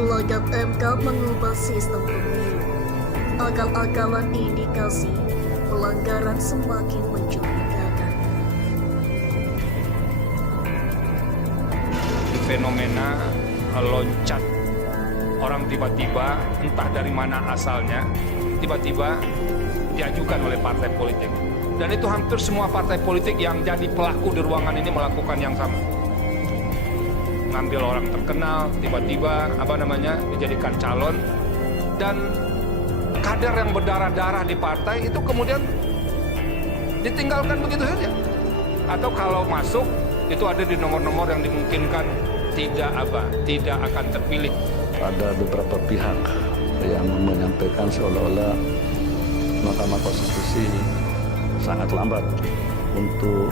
Gelagat MK mengubah sistem pemilu. Akal-akalan indikasi pelanggaran semakin mencurigakan. Fenomena loncat orang tiba-tiba entah dari mana asalnya tiba-tiba diajukan oleh partai politik, dan itu hampir semua partai politik yang jadi pelaku di ruangan ini melakukan yang sama. Ngambil orang terkenal tiba-tiba dijadikan calon, dan kader yang berdarah-darah di partai itu kemudian ditinggalkan begitu saja, atau kalau masuk itu ada di nomor-nomor yang dimungkinkan tidak akan terpilih. Ada beberapa pihak yang menyampaikan seolah-olah Mahkamah Konstitusi sangat lambat untuk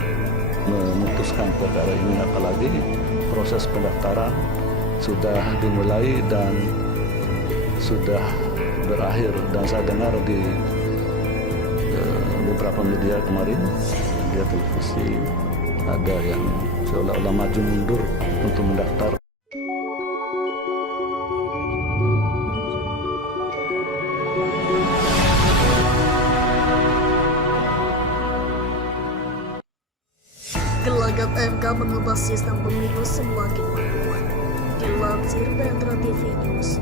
memutuskan perkara ini, apalagi proses pendaftaran sudah dimulai dan sudah berakhir. Dan saya dengar di beberapa media kemarin, media televisi, ada yang seolah-olah maju mundur untuk mendaftar. Gelagat MK mengubah sistem pemilu semakin menguat. Dilansir Metro TV News.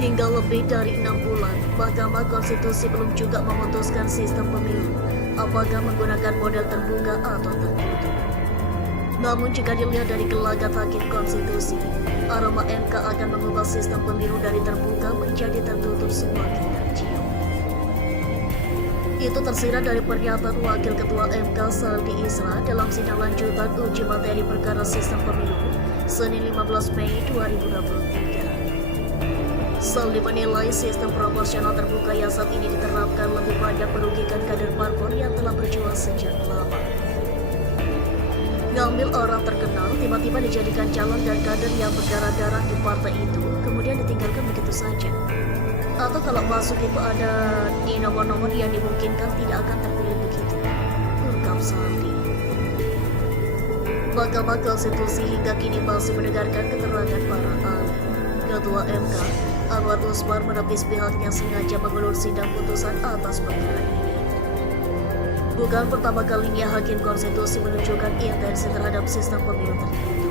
Hingga lebih dari 6 bulan, Mahkamah Konstitusi belum juga memutuskan sistem pemilu, apakah menggunakan model terbuka atau tertutup. Namun jika dilihat dari gelagat Hakim Konstitusi, aroma MK akan mengubah sistem pemilu dari terbuka menjadi tertutup semakin tercium. Itu tersirat dari pernyataan Wakil Ketua MK Saldi Isra dalam sidang lanjutan uji materi perkara sistem pemilu Senin 15 Mei 2023. Saldi menilai sistem proporsional terbuka yang saat ini diterapkan lebih banyak merugikan kader parpol yang telah berjuang sejak lama. Ngambil orang terkenal tiba-tiba dijadikan calon, dan kader yang berdarah-darah di partai itu kemudian ditinggalkan begitu saja. Atau kalau masuk itu ada di nomor-nomor yang dimungkinkan tidak akan terpilih begitu, ungkap Saldi. Mahkamah Konstitusi hingga kini masih mendengarkan keterangan para ahli. Ketua MK, Ahmad Usmar, menepis pihaknya sengaja mengulur sidang putusan atas perkara ini. Bukan pertama kalinya Hakim Konstitusi menunjukkan intensi terhadap sistem pemilu tertutup.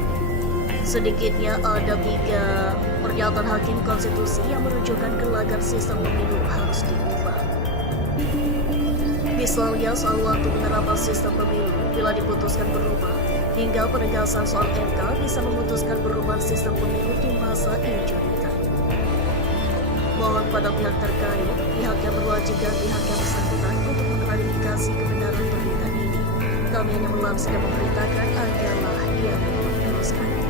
Sedikitnya ada 3 pernyataan Hakim Konstitusi yang menunjukkan gelagat sistem pemilu harus diubah. Misalnya soal waktu penerapan sistem pemilu bila diputuskan berubah, hingga penegasan soal MK bisa memutuskan perubahan sistem pemilu di masa hijau kita. Mohon pada pihak terkait, pihak yang berwajib dan pihak yang bersangkutan untuk mengklarifikasi kebenaran pernyataan ini. Kami hanya melansir dan memberitakan adalah yang meneruskan.